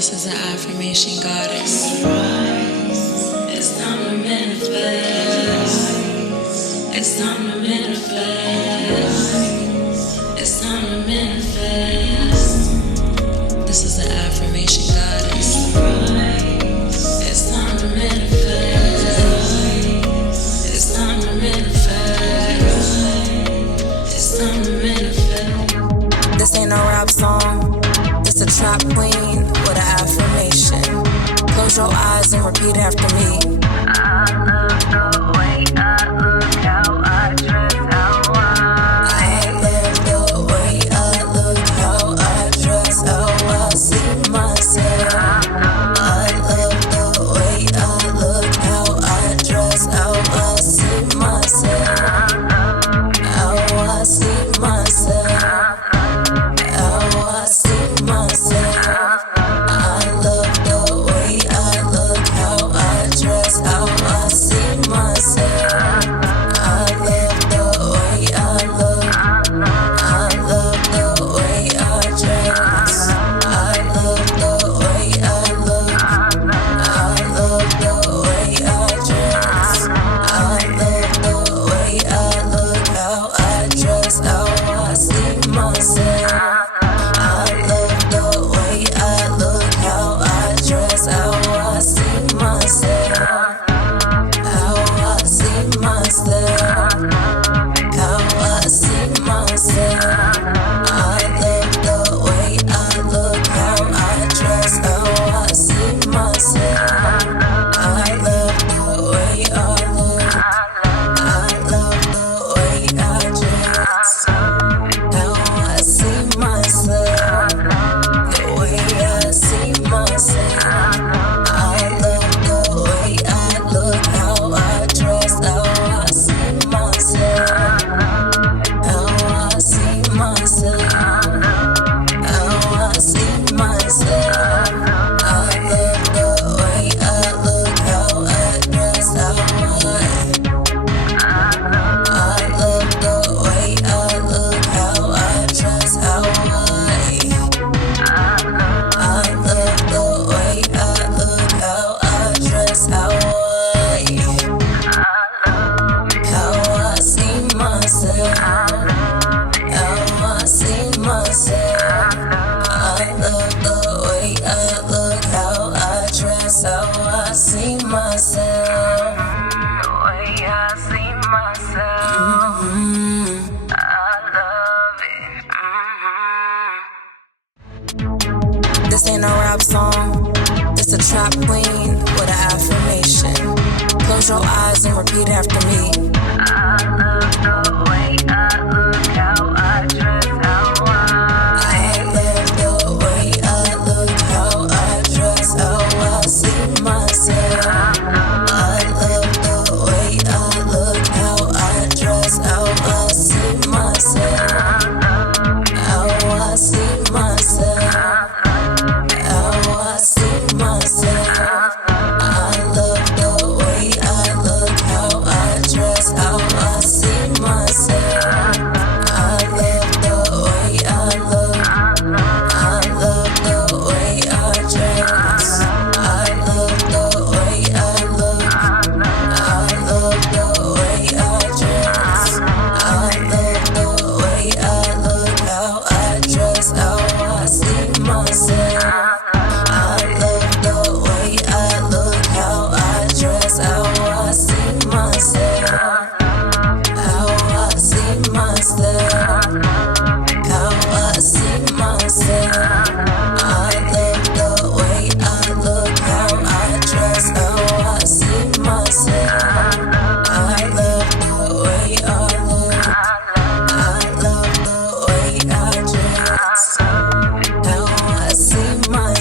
This is an affirmation goddess. It's time to manifest. It's time to manifest. It's time to manifest. This is an affirmation goddess. It's time to manifest. It's time to manifest. It's time to manifest. This ain't no rap song. This a trap queen with an affirmation. Close your eyes and repeat after me. I love the way I look, how I dress, how I love the way I look, how I dress, how I see myself. I love the way I look, how I dress, how I see myself. How I see myself. How I see myself. I love the way I look, how I dress, how I see myself. I love the way I look. I love the way I dress. I love the way I look. I love the way I dress. I love the way I look, how I dress, how I see myself. I love the way I look, how I dress, how I see myself. How I see myself. How I see myself. I love the way I look, how I dress, how I see myself. I love the way I look. I love the way I dress. How I see myself. The way I see myself. I love the way I look, how I dress, how I see myself. How I see myself. How I see myself. I love the way I look, how I dress, how I love the way I look, how I dress, how I love the way I look, how I dress, how I see myself. How I see myself. I love the way I look, how I dress, how I see myself. the way I see myself. I love it. This ain't no rap song. This a trap queen with an affirmation. Close your eyes and repeat after me. I love the way I look, how I dress, how I love the way I look, how I dress, how I see myself. I love the way I look, how I dress, how I see myself. How I see myself. How I see myself. I love the way I look, how I dress, how I see myself. I love the way I look. I love the way I dress. I love the way I look. I love the way I dress. I love the way I look, how I dress, how I see myself. I love the way I look, how I dress, how I see myself. How I see myself. How I see myself. I love the way I look, how I dress, how I see myself. I love the way I look. I love the way I dress. How I see myself.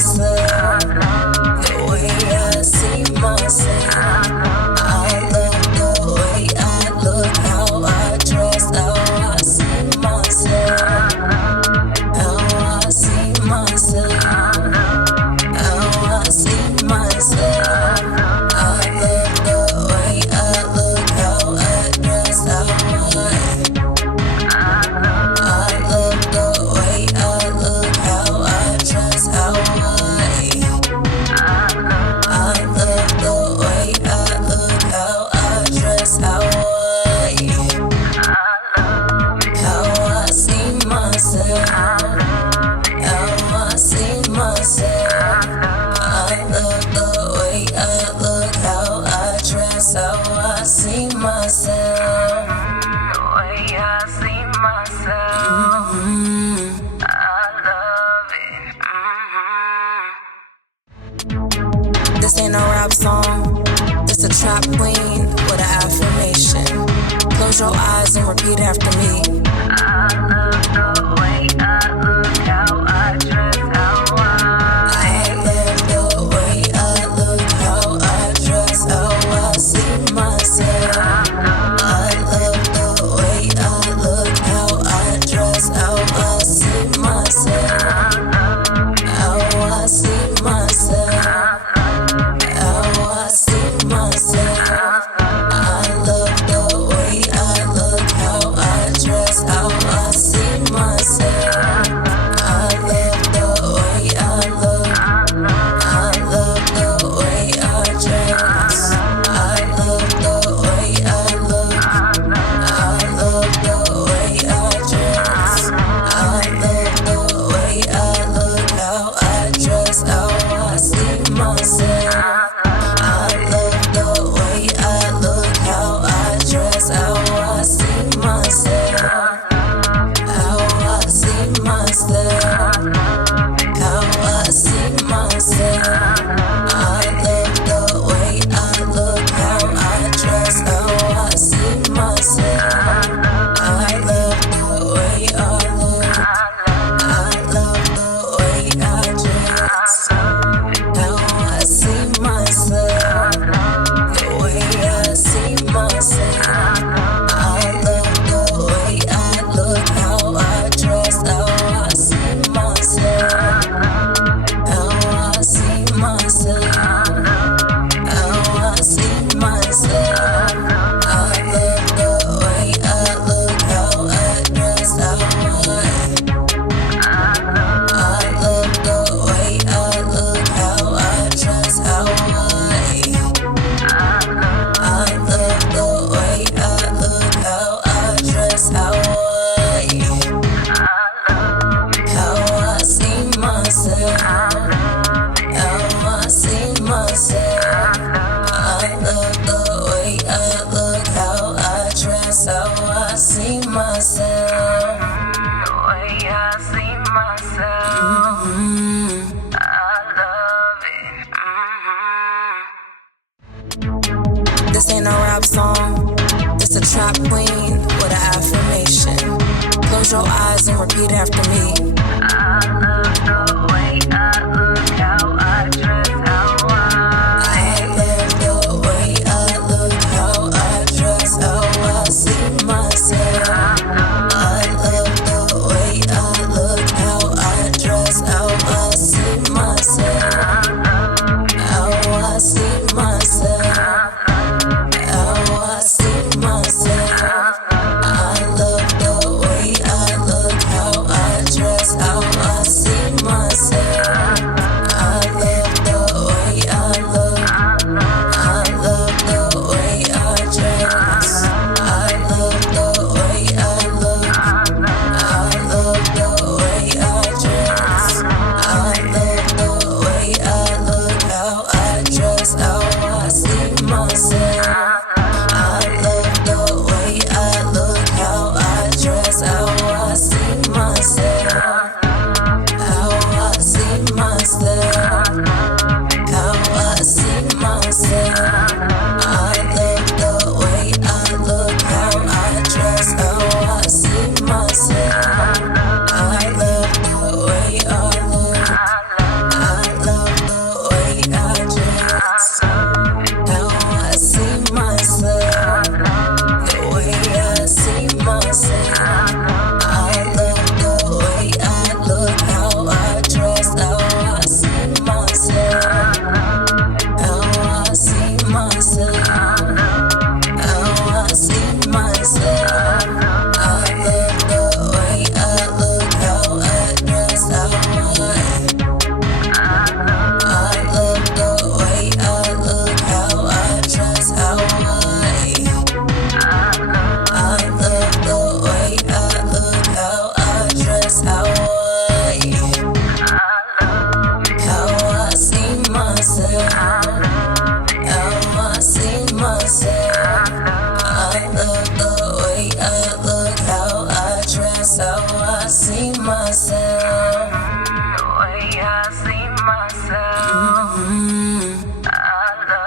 rap song, just a trap queen with an affirmation. Close your eyes and repeat after me. I love the way I look, how I dress, how I love the way I look, how I dress, how I see myself. I love the way I look, how I dress, how I see myself. How I see myself. How I see myself. I love the way I look, how I dress, how I see myself. I love the way I look. I love the way I dress. I love the way I look. I love the way I dress. I love the way I look, how I dress, how I see myself. I love the way I look, how I dress, how I see myself. How I see myself. How I see myself. I love the way I look, how I dress, how I see myself. I love the way I look. I love the way I dress. How I see myself. The way I see myself. I love the way I look, how I dress, how I see myself. How I see myself. How I see myself. I love the way I look, how I dress, how I love the way I look, how I dress, how I love the way I look, how I dress, how I see myself. How I see myself. I love the way I look, how I dress, how I see myself. the way I see myself. I love it. This ain't a rap song, just a trap queen with an affirmation. Close your eyes and repeat after me. I love the way I look, how I dress, how I love the way I look, how I dress, how I see myself. I love the way I look, how I dress, how I see myself. How I see myself. How I see myself. I love the way I look, how I dress, how I see myself. I love the way I look. I love the way I dress. I love the way I look. I love the way I dress. I love the way I look, how I dress, how I see myself. I love the way I look, how I dress, how I see myself. How I see myself. How I see myself. I love the way I look, how I dress, how I see myself. I love the way I look. I love the way I dress. How I see myself. The way I see myself. I love the way I look, how I dress, how I see myself. How I see myself. How I see myself. I love the way I look, how I dress, how I love the way I look, how I dress, how I love the way I look, how I dress, how I see myself. How I see myself. I love the way I look, how I dress, how I see myself. the way I see myself. I love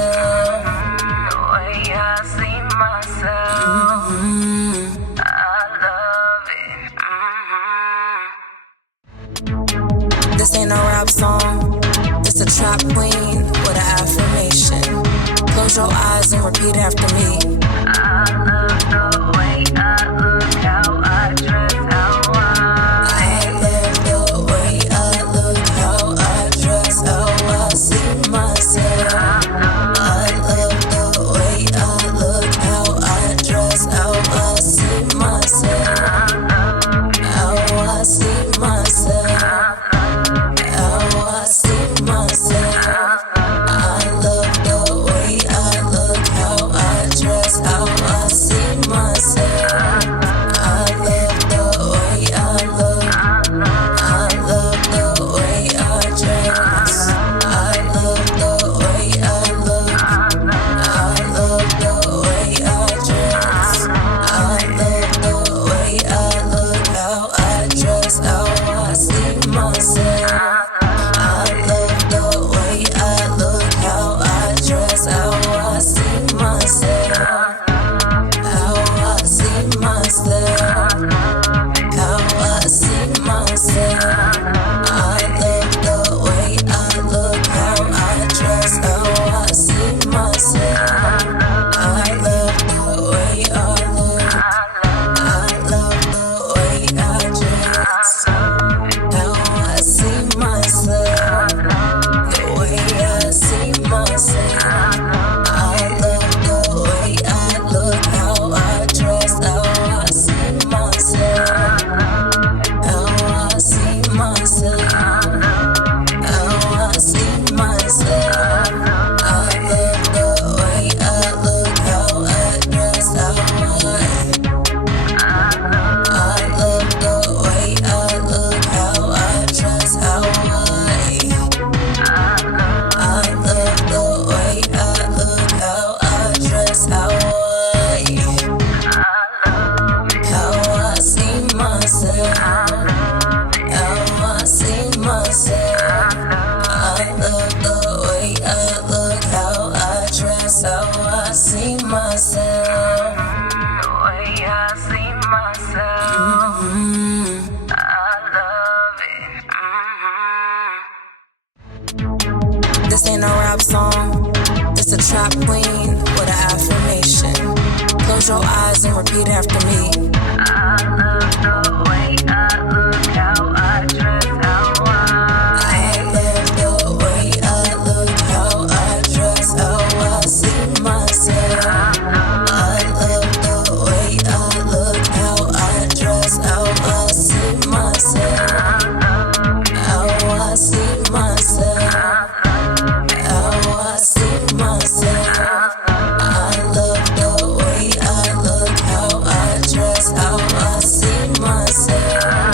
myself. The way I see myself. I love it. This ain't no rap song, this a trap queen with an affirmation. Close your eyes and repeat after me. I love the way I look, how I dress, how I love the way I look, how I dress, how I see myself. I love the way I look, how I dress, how I see myself. How I see myself. How I see myself. I love the way I look, how I dress, how I see myself. I love the way I look. I love the way I dress. I love the way I look. I love the way I dress. I love the way I look, how I dress, how I see myself. I love the way I look, how I dress, how I see myself. How I see myself. How I see myself. I love the way I look, how I dress, how I see myself. I love the way I look. I love the way I dress. How I see myself. The way I see myself. I love the way I look, how I dress, how I see myself. How I see myself. How I see myself. I love the way I look, how I dress, how I love the way I look, how I dress, how I love the way I look, how I dress, how I see myself. How I see myself. I love the way I look, how I dress, how I see myself. The way I see myself. I love it. This ain't no rap song, this a trap queen with an affirmation. Close your eyes and repeat after me. I love the way I look, how I dress, how I love the way I look, how I dress, how I see myself. I love the way I look, how I dress, how I see myself. How I see myself. How I see myself. I love the way I look, how I dress, how I see myself.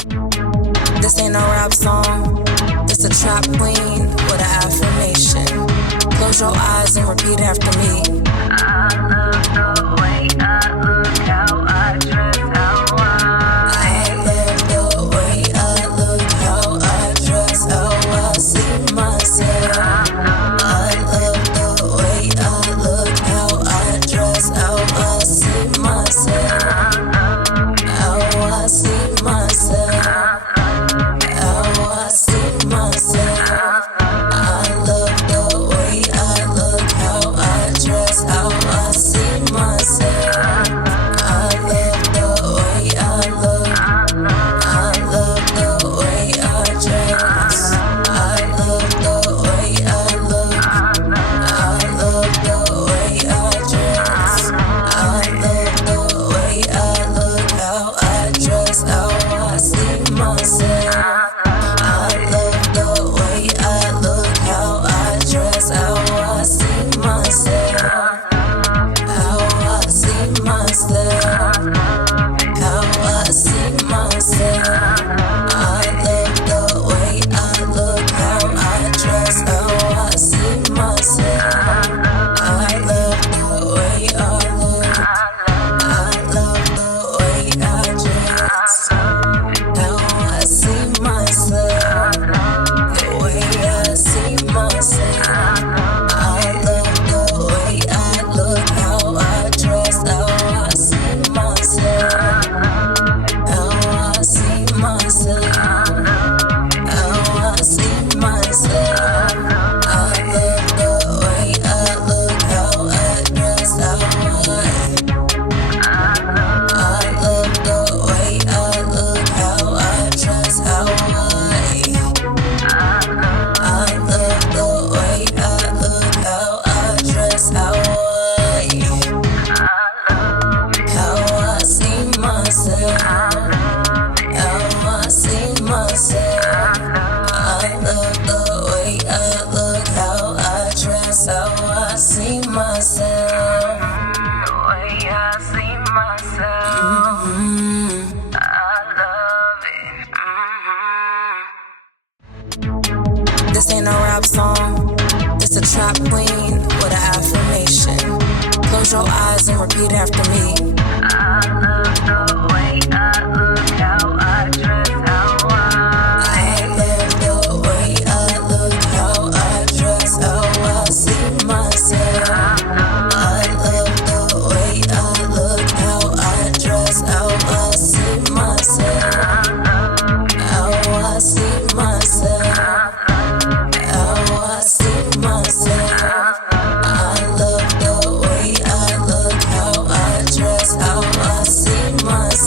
This ain't no rap song, this a trap queen with an affirmation. Close your eyes and repeat after me. I love the way I look, how I dress, how I love the way I look, how I dress, how I see myself. I love the way I look, how I dress, how I see myself. How I see myself. How I see myself. I love the way I look, how I dress, how I see myself. I love the way I look. I love the way I dress. I love the way I look. I love the way I dress. I love the way I look, how I dress, how I see myself. I love the way I look, how I dress, how I see myself. How I see myself. How I see myself. I love the way I look, how I dress, how I see myself. I love the way I look. I love the way I dress. How I see myself. The way I see myself. I love the way I look, how I dress, how I see myself. How I see myself. How I see myself. I love the way I look, how I dress, how I love the way I look, how I dress, how I love the way I look, how I dress, how I see myself. How I see myself. I love the way I look, how I dress, how I see myself. the way I see myself. I love it. This ain't no rap song, this a trap queen with an affirmation. Close your eyes and repeat after me. I love the way I look, how I dress, how I love the way I look, how I dress, how I see myself. I love the way I look, how I dress, how I see myself. How I see myself. How I see myself. I love the way I look, how I dress, how I see myself.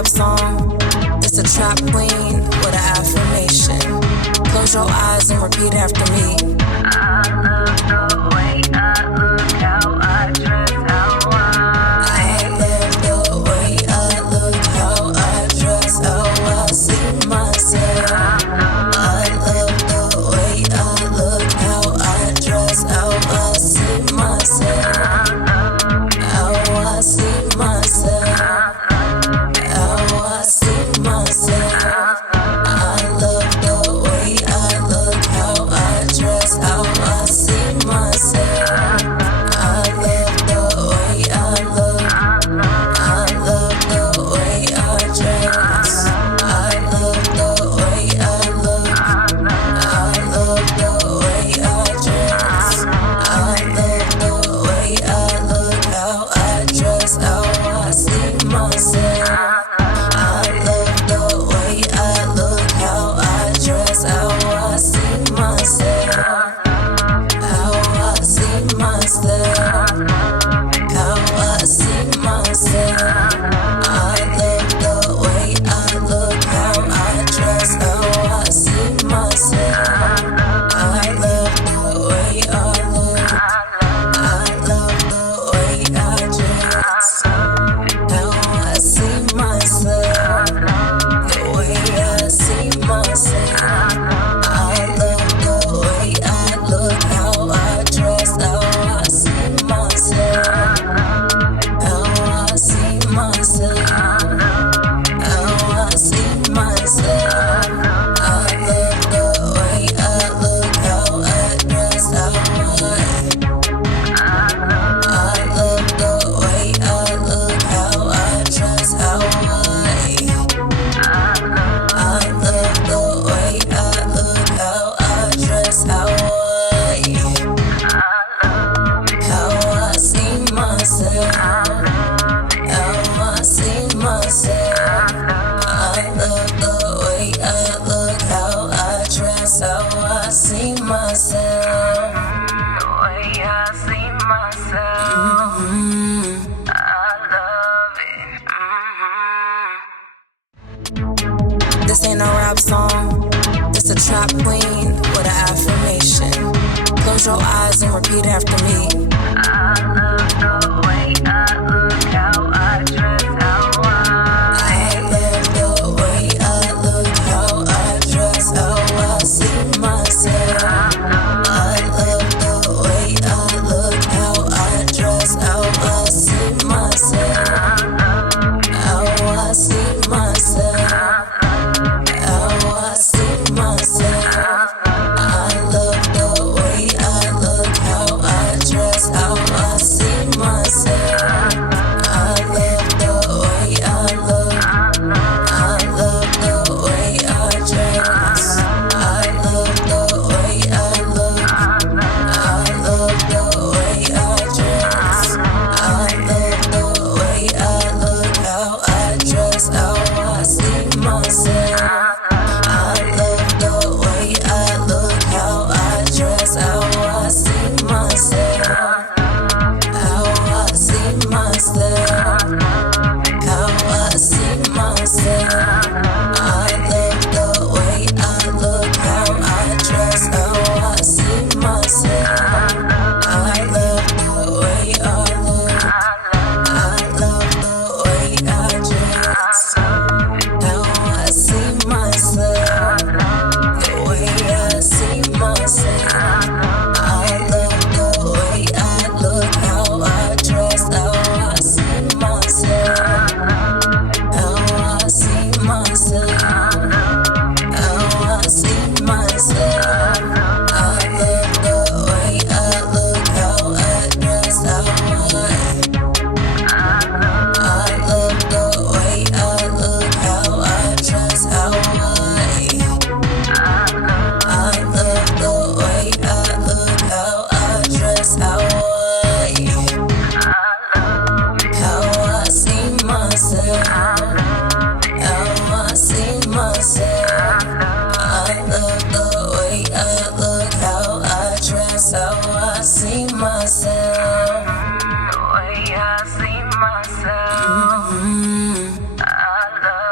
rap song. This a trap queen with an affirmation. Close your eyes and repeat after me. I love the way I look, how I dress, how I love the way I look, how I dress, how I see myself. I love the way I look, how I dress, how I see myself. How I see myself. How I see myself. I love the way I look, how I dress, how I see myself. I love the way I look. I love the way I dress. I love the way I look. I love the way I dress. I love the way I look, how I dress, how I see myself. I love the way I look, how I dress, how I see myself. How I see myself. How I see myself. I love the way I look, how I dress, how I see myself. I love the way I look. I love the way I dress. How I see myself. The way I see myself. I love the way I look, how I dress, how I see myself. How I see myself. How I see myself. I love the way I look, how I dress, how I love the way I look, how I dress, how I love the way I look, how I dress, how I see myself. How I see myself. I love the way I look, how I dress, how I see myself. the way I see myself. I love it. This ain't no rap song. This a trap queen with an affirmation. Close your eyes and repeat after me. I love the way I look, how I dress, how I love the way I look, how I dress, how I see myself. I love the way I look, how I dress, how I see myself. How I see myself. How I see myself. I love the way I look, how I dress, how I see myself. I love the way I look. I love the way I dress. I love the way I look. I love the way I dress. I love the way I look, how I dress, how I see myself. I love the way I look, how I dress, how I see myself. How I see myself. How I see myself. I love the way I look, how I dress, how I see myself. I love the way I look. I love the way I dress. How I see myself. The way I see myself. I love the way I look, how I dress, how I see myself. How I see myself. How I see myself. I love the way I look, how I dress, how I love the way I look, how I dress, how I love the way I look, how I dress, how I see myself. How I see myself. I love the way I look, how I dress, how I see myself. the way I see myself. I love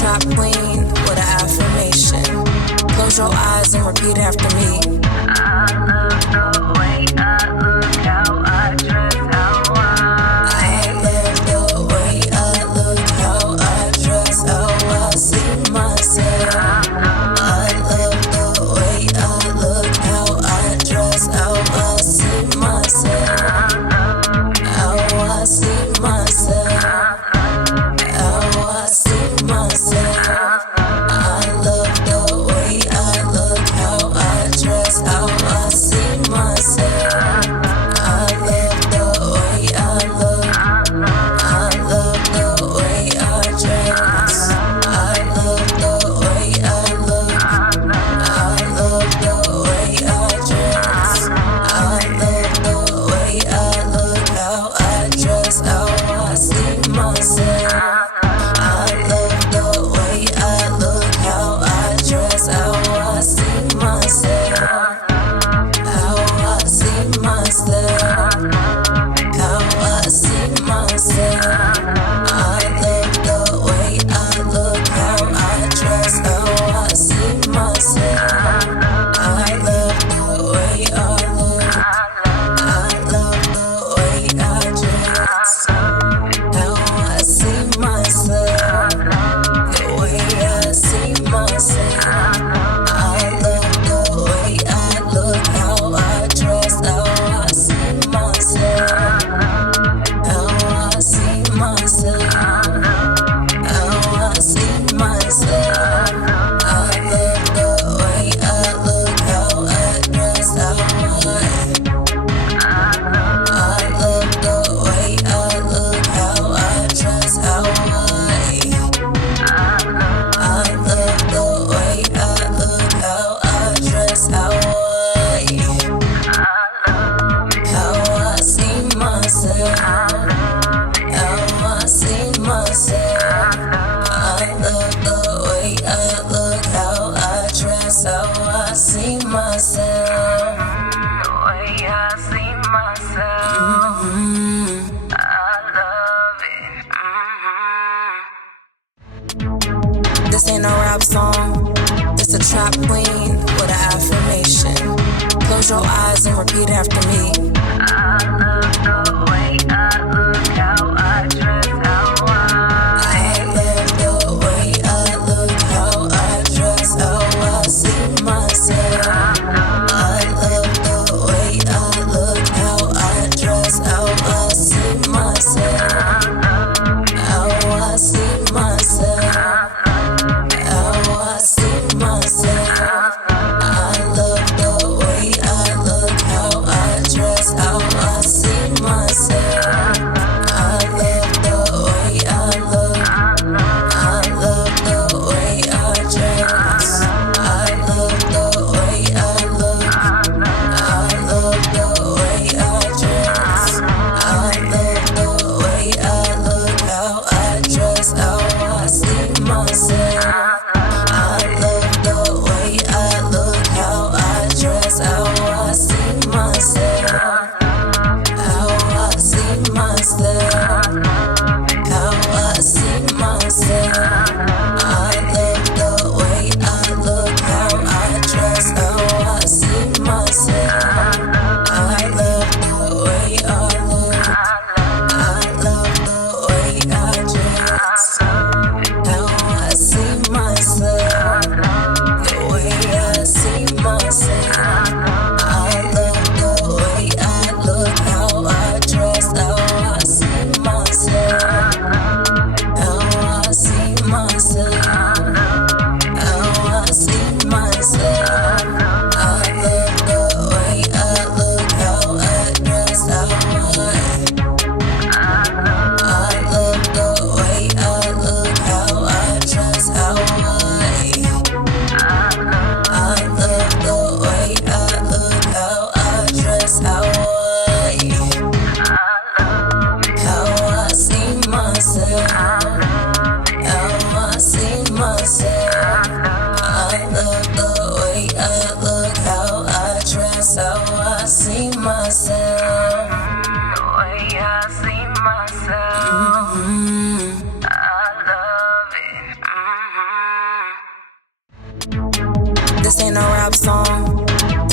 trap queen with an affirmation. Close your eyes and repeat after me. I love the way I look, how I dress, how I love the way I look, how I dress, how I see myself. I love the way I look, how I dress, how I see myself. How I see myself. How I see myself. I love the way I look, how I dress, how I see myself. I love the way I look. I love the way I dress. I love the way I look. I love the way I dress. I love the way I look, how I dress, how I see myself. I love the way I look, how I dress, how I see myself. How I see myself. How I see myself. I love the way I look, how I dress, how I see myself. I love the way I look. I love the way I dress. How I see myself. The way I see myself. I love the way I look, how I dress, how I see myself. How I see myself. How I see myself. I love the way I look, how I dress, how I love the way I look, how I dress, how I love the way I look, how I dress, how I see myself. How I see myself. I love the way I look, how I dress, how I see myself. the way I see myself. I love it. This ain't a rap song, this a trap queen with an affirmation. Close your eyes and repeat after me. I love the way I look, how I dress, how I love the way I look, how I dress, how I see myself. I love the way I look, how I dress, how I see myself. How I see myself. How I see myself. I love the way I look, how I dress, how I see myself.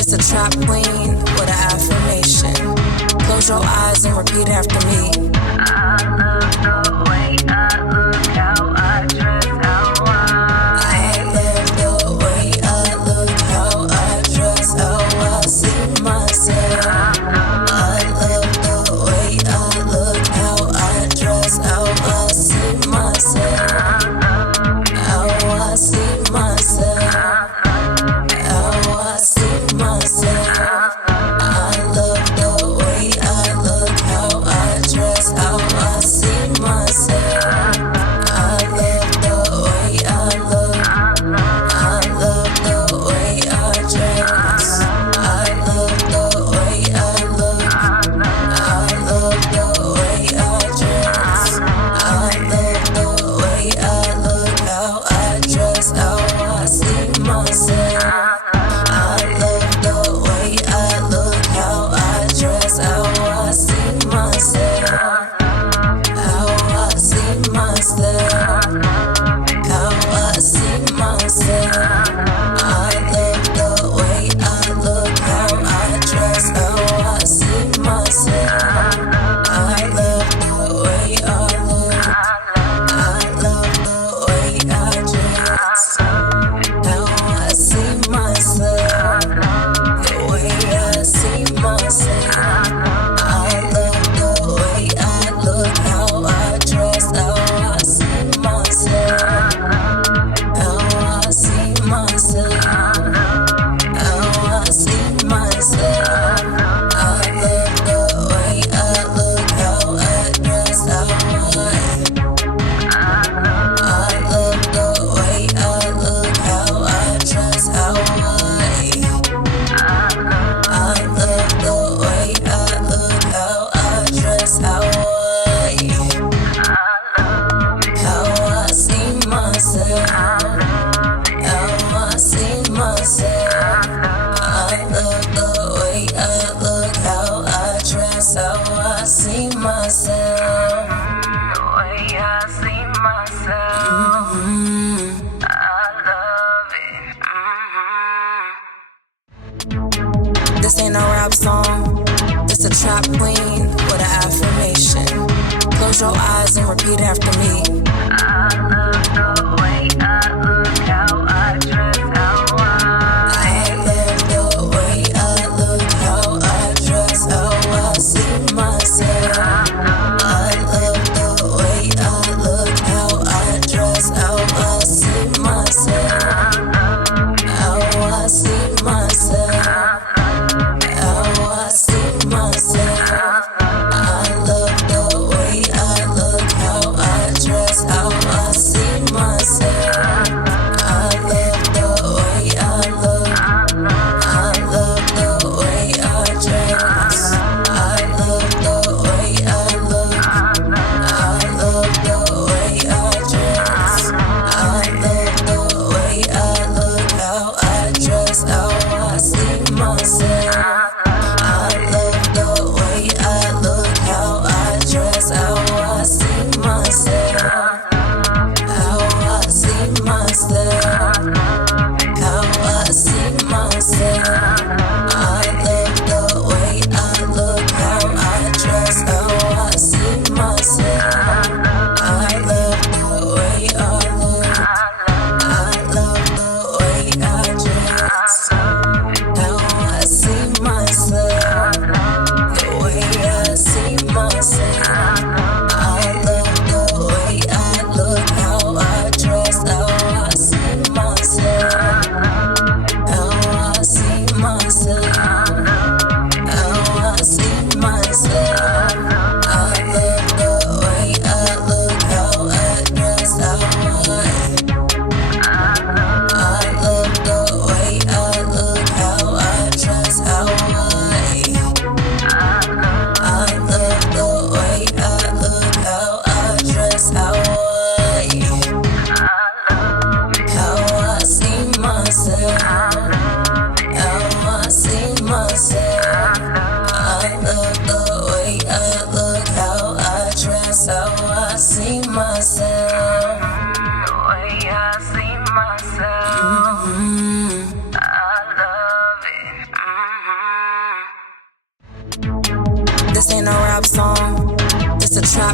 This a trap queen with an affirmation. Close your eyes and repeat after me. I love the way I look, how I dress, how I love the way I look, how I dress, how I see myself. I love the way I look, how I dress, how I see myself. How I see myself. How I see myself. I love the way I look, how I dress, how I see myself. I love the way I look. I love the way I dress. I love the way I look. I love the way I dress. I love the way I look, how I dress, how I see myself. I love the way I look, how I dress, how I see myself. How I see myself. How I see myself. I love the way I look, how I dress, how I see myself. I love the way I look. I love the way I dress. How I see myself. The way I see myself. I love the way I look, how I dress, how I see myself. How I see myself. How I see myself. I love the way I look, how I dress, how I love the way I look, how I dress, how I love the way I look, how I dress, how I see myself. How I see myself. I love the way I look, how I dress, how I see myself. the way I see myself. I love it. This ain't a rap song. This a trap queen with an affirmation. Close your eyes and repeat after me. I love the way I look, how I dress, how I love the way I look, how I dress, how I see myself. I love the way I look, how I dress, how I see myself. How I see myself. How I see myself. I love the way I look, how I dress, how I see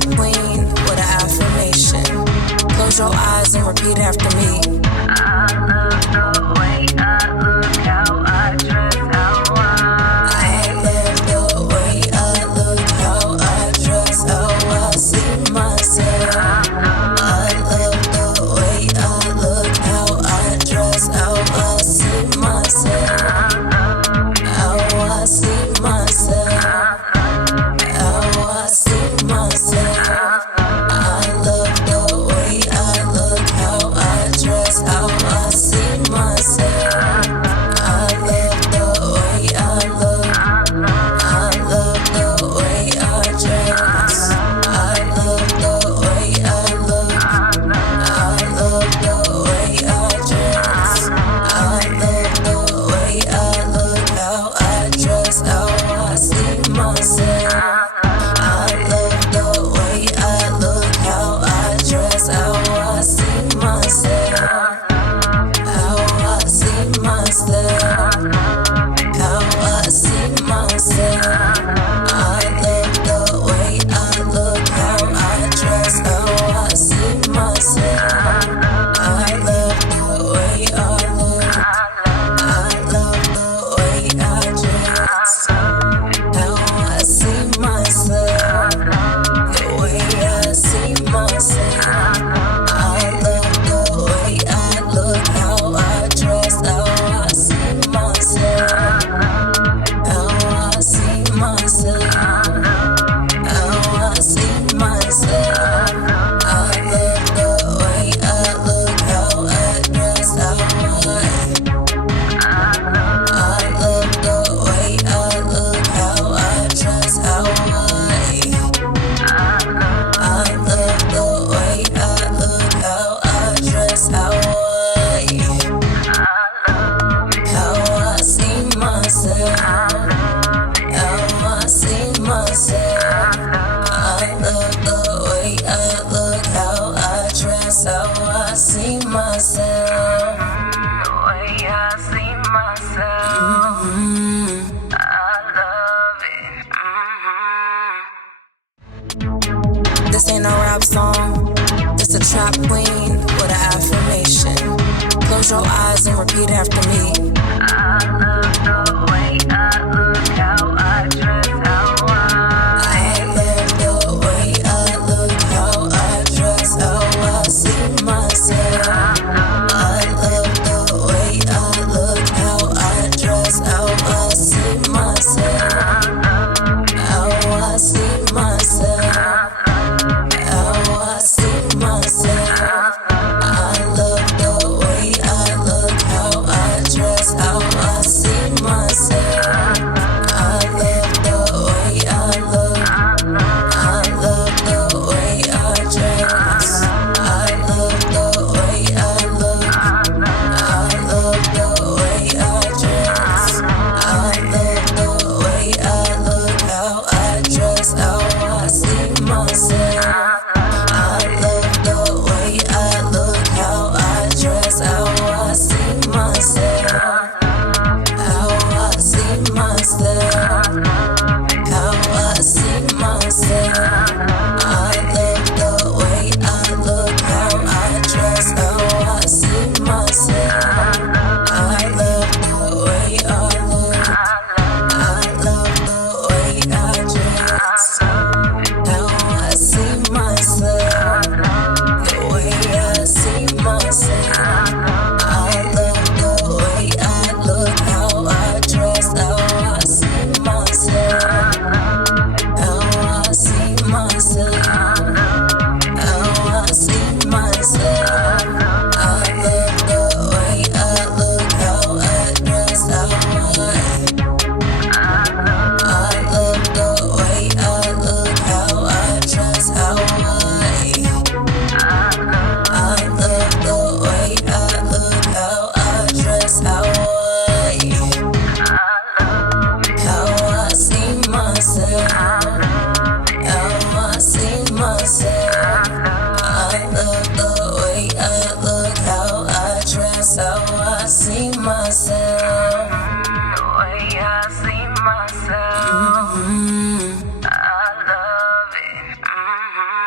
queen with an affirmation. Close your eyes and repeat after me. I love the way I look, how I dress, how I love the way I look, how I dress, how I see myself. I love the way I look, how I dress, how I see myself. How I see myself. How I see myself. I love the way I look, how I dress, how I see myself. I love the way I look. I love the way I dress. I love the way I look. I love the way I dress. I love the way I look, how I dress, how I see myself. I love the way I look, how I dress, how I see myself. How I see myself. How I see myself. I love the way I look, how I dress, how I see myself. I love the way I look. I love the way I dress. How I see myself. The way I see myself. I love the way I look, how I dress, how I see myself. How I see myself. How I see myself. I love the way I look, how I dress, how I love the way I look, how I dress, how I love the way I look, how I dress, how I see myself. How I see myself. I love the way I look, how I dress, how I see myself. the way I see myself. I love it. This ain't no rap song. This a trap queen with an affirmation. Close your eyes and repeat after me. I love the way I look, how I dress, how I love the way I look, how I dress, how I see myself. I love the way I look, how I dress, how I see myself. How I see myself. How I see myself. I love the way I look, how I dress, how I see myself. I love the way I look. I love the way I dress. I love the way I look. I love the way I dress. I love the way I look, how I dress, how I see myself. I love the way I look, how I dress, how I see myself. How I see myself. How I see myself. I love the way I look, how I dress, how I see myself. I love the way I look. I love the way I dress. How I see myself. The way I see myself. I love the way I look, how I dress, how I see myself. How I see myself. How I see myself. I love the way I look, how I dress, how I love the way I look, how I dress, how I love the way I look, how I dress, how I see myself. How I see myself. I love the way I look, how I dress, how I see myself. The way I see myself. I love it.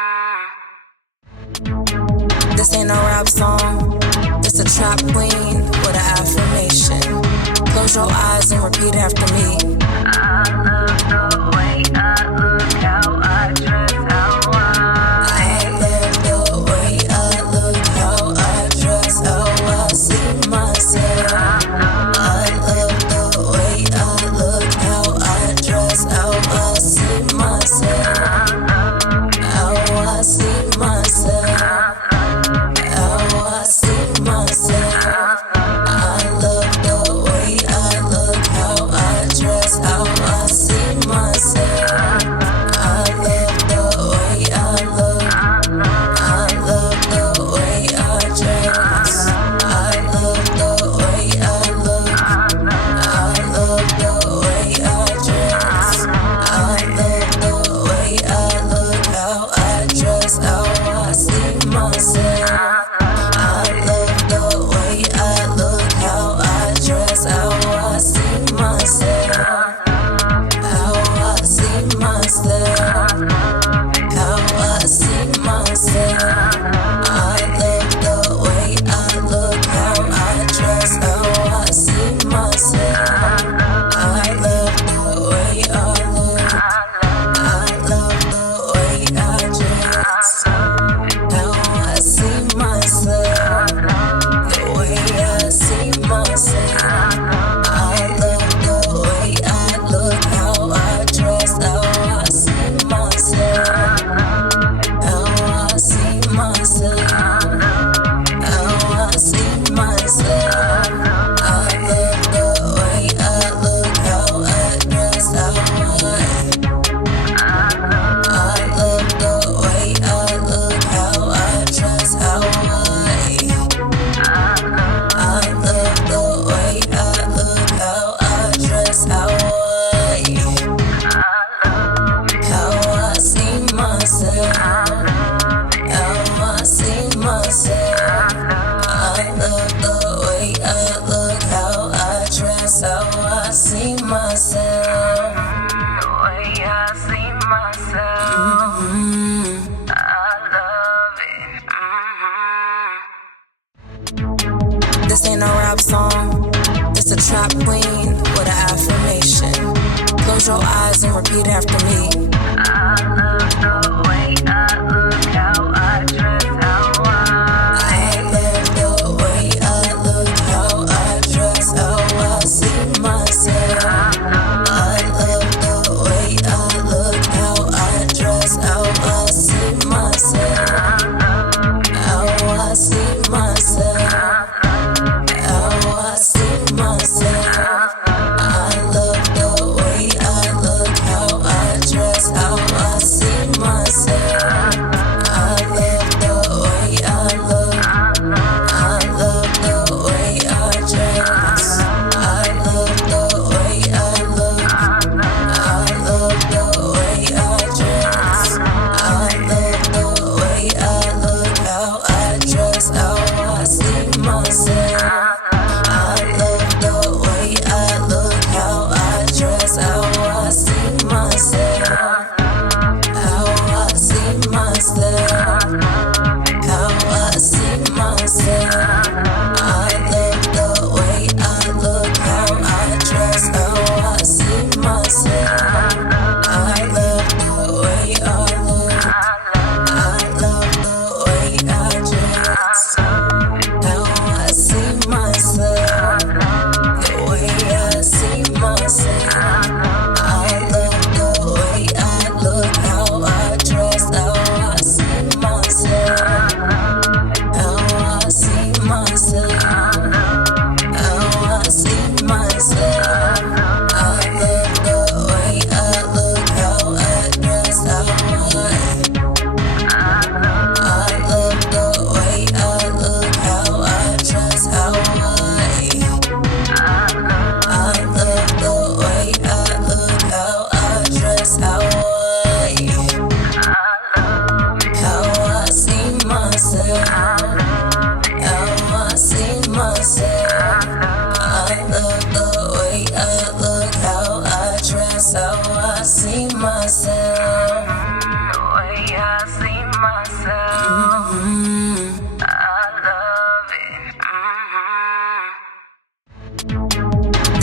trap queen with an affirmation. Close your eyes and repeat after me. I love the way I look, how I dress, how I love the way I look, how I dress, how I see myself. I love the way I look, how I dress, how I see myself. How I see myself. How I see myself. I love the way I look, how I dress, how I see myself. I love the way I look. I love the way I dress. I love the way I look. I love the way I dress. I love the way I look, how I dress, how I see myself. I love the way I look, how I dress, how I see myself. How I see myself. How I see myself. I love the way I look, how I dress, how I see myself. I love the way I look. I love the way I dress. How I see myself. The way I see myself. I love the way I look, how I dress, how I see myself. How I see myself. How I see myself. I love the way I look, how I dress, how I love the way I look, how I dress, how I love the way I look, how I dress, how I see myself. How I see myself. I love the way I look, how I dress, how I see myself. the way I see myself. I love it. This ain't no rap song. This a trap queen with an affirmation. Close your eyes and repeat after me. I love the way I look, how I dress, how I love the way I look, how I dress, how I see myself. I love the way I look, how I dress, how I see myself. How I see myself. How I see myself. I love the way I look, how I dress, how I see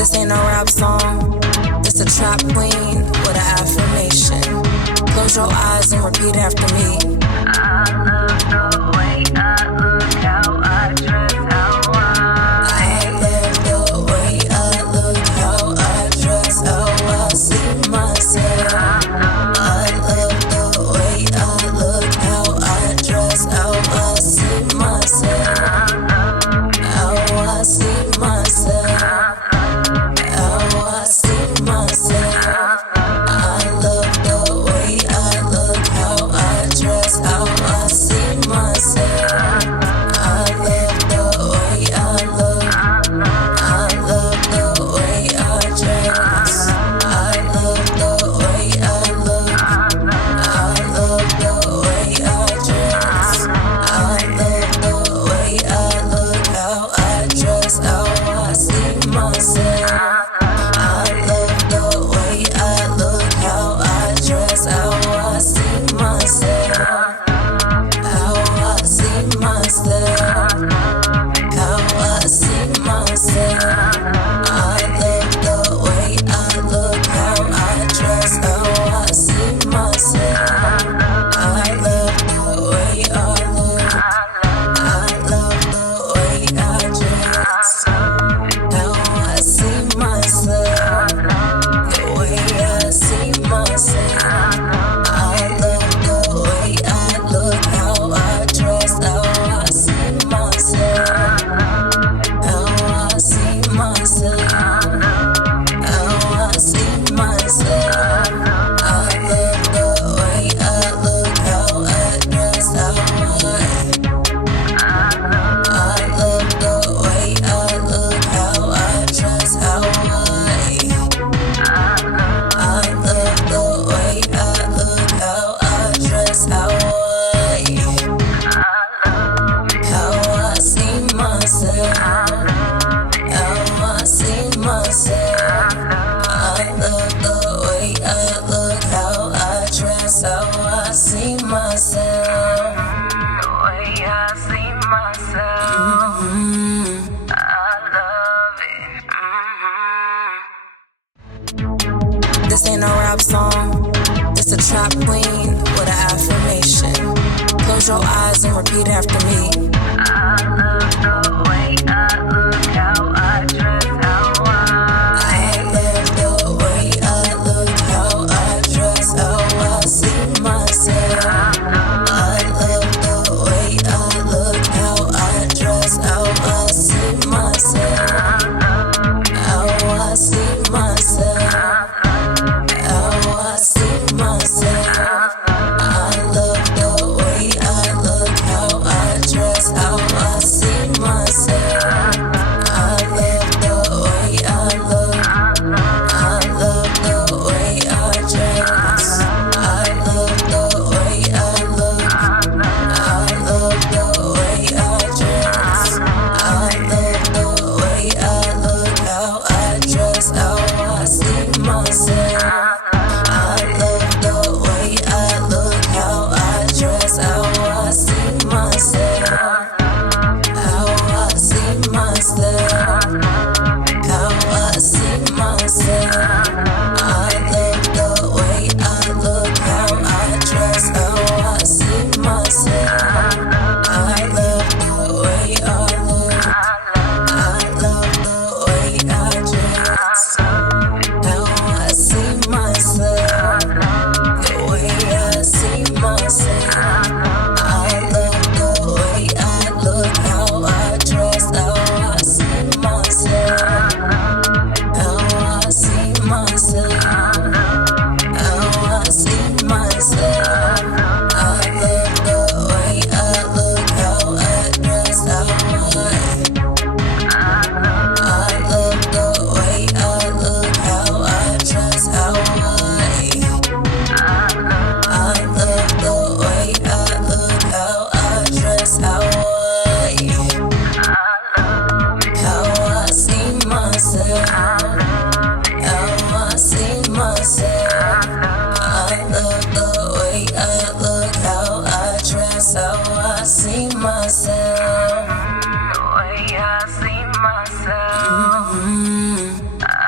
This ain't a rap song, it's a trap queen with an affirmation. Close your eyes and repeat after me. I love the way I look, how I dress, how I love the way I look, how I dress, how I see myself. I love the way I look, how I dress, how I see myself. How I see myself. How I see myself. I love the way I look, how I dress, how I see myself. I love the way I look. I love the way I dress. I love the way I look. I love the way I dress. I love the way I look, how I dress, how I see myself. I love the way I look, how I dress, how I see myself. How I see myself. How I see myself. I love the way I look, how I dress, how I see myself. I love the way I look. I love the way I dress. How I see myself. The way I see myself. I love the way I look, how I dress, how I see myself. How I see myself. How I see myself. I love the way I look, how I dress, how I love the way I look, how I dress, how I love the way I look, how I dress, how I see myself. How I see myself. I love the way I look, how I dress, how I see myself. the way I see myself. I love it. This ain't a rap song, it's a trap queen with an affirmation. Close your eyes and repeat after me. I love the way I look, how I dress, how I love the way I look, how I dress, how I see myself. I love the way I look, how I dress, how I see myself. How I see myself. How I see myself. I love the way I look, how I dress, how I see myself. I love the way I look. I love the way I dress. I love the way I look. I love the way I dress. I love the way I look, how I dress, how I see myself. I love the way I look, how I dress, how I see myself. How I see myself. How I see myself. I love the way I look, how I dress, how I see myself. I love the way I look. I love the way I dress. How I see myself. The way I see myself. I love the way I look, how I dress, how I see myself. How I see myself. How I see myself. I love the way I look, how I dress, how I love the way I look, how I dress, how I love the way I look, how I dress, how I see myself. How I see myself. I love the way I look, how I dress, how I see myself. the way I see myself.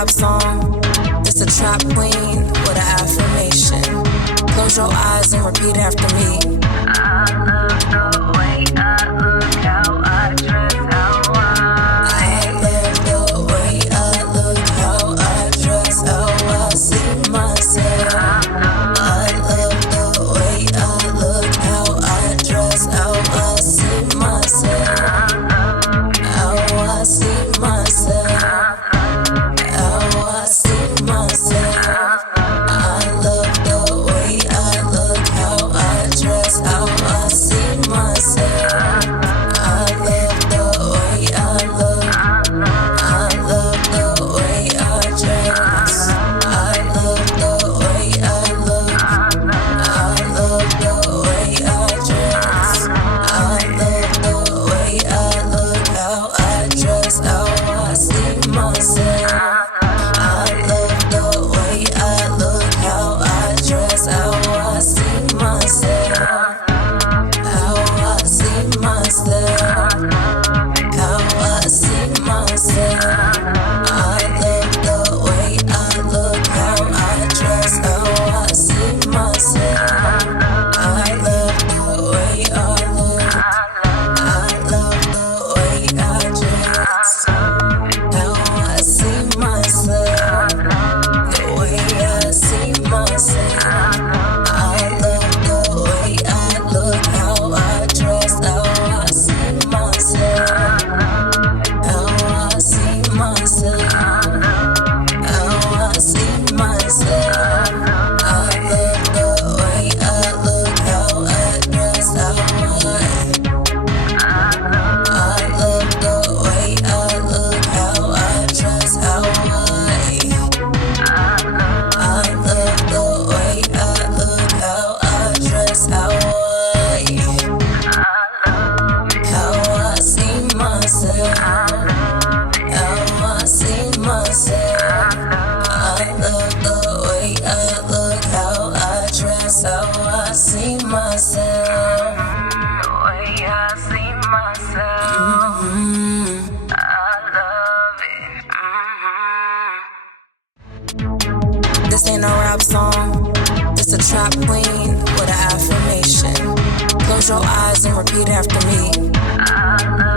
rap song. This a trap queen with an affirmation. Close your eyes and repeat after me. I love the way I look, how I dress, how I love the way I look, how I dress, how I see myself. I love the way I look, how I dress, how I see myself. How I see myself. How I see myself. I love the way I look, how I dress, how I see myself. I love the way I look. I love the way I dress. I love the way I look. I love the way I dress. I love the way I look, how I dress, how I see myself. I love the way I look, how I dress, how I see myself. How I see myself. How I see myself. I love the way I look, how I dress, how I see myself. I love the way I look. I love the way I dress. How I see myself. The way I see myself. I love the way I look, how I dress, how I see myself. How I see myself. How I see myself. I love the way I look, how I dress, how I love the way I look, how I dress, how I love the way I look, how I dress, how I see myself. How I see myself. I love the way I look, how I dress, how I see myself. the way I see myself. I love it. This ain't a rap song. This a trap queen with an affirmation. Close your eyes and repeat after me. I love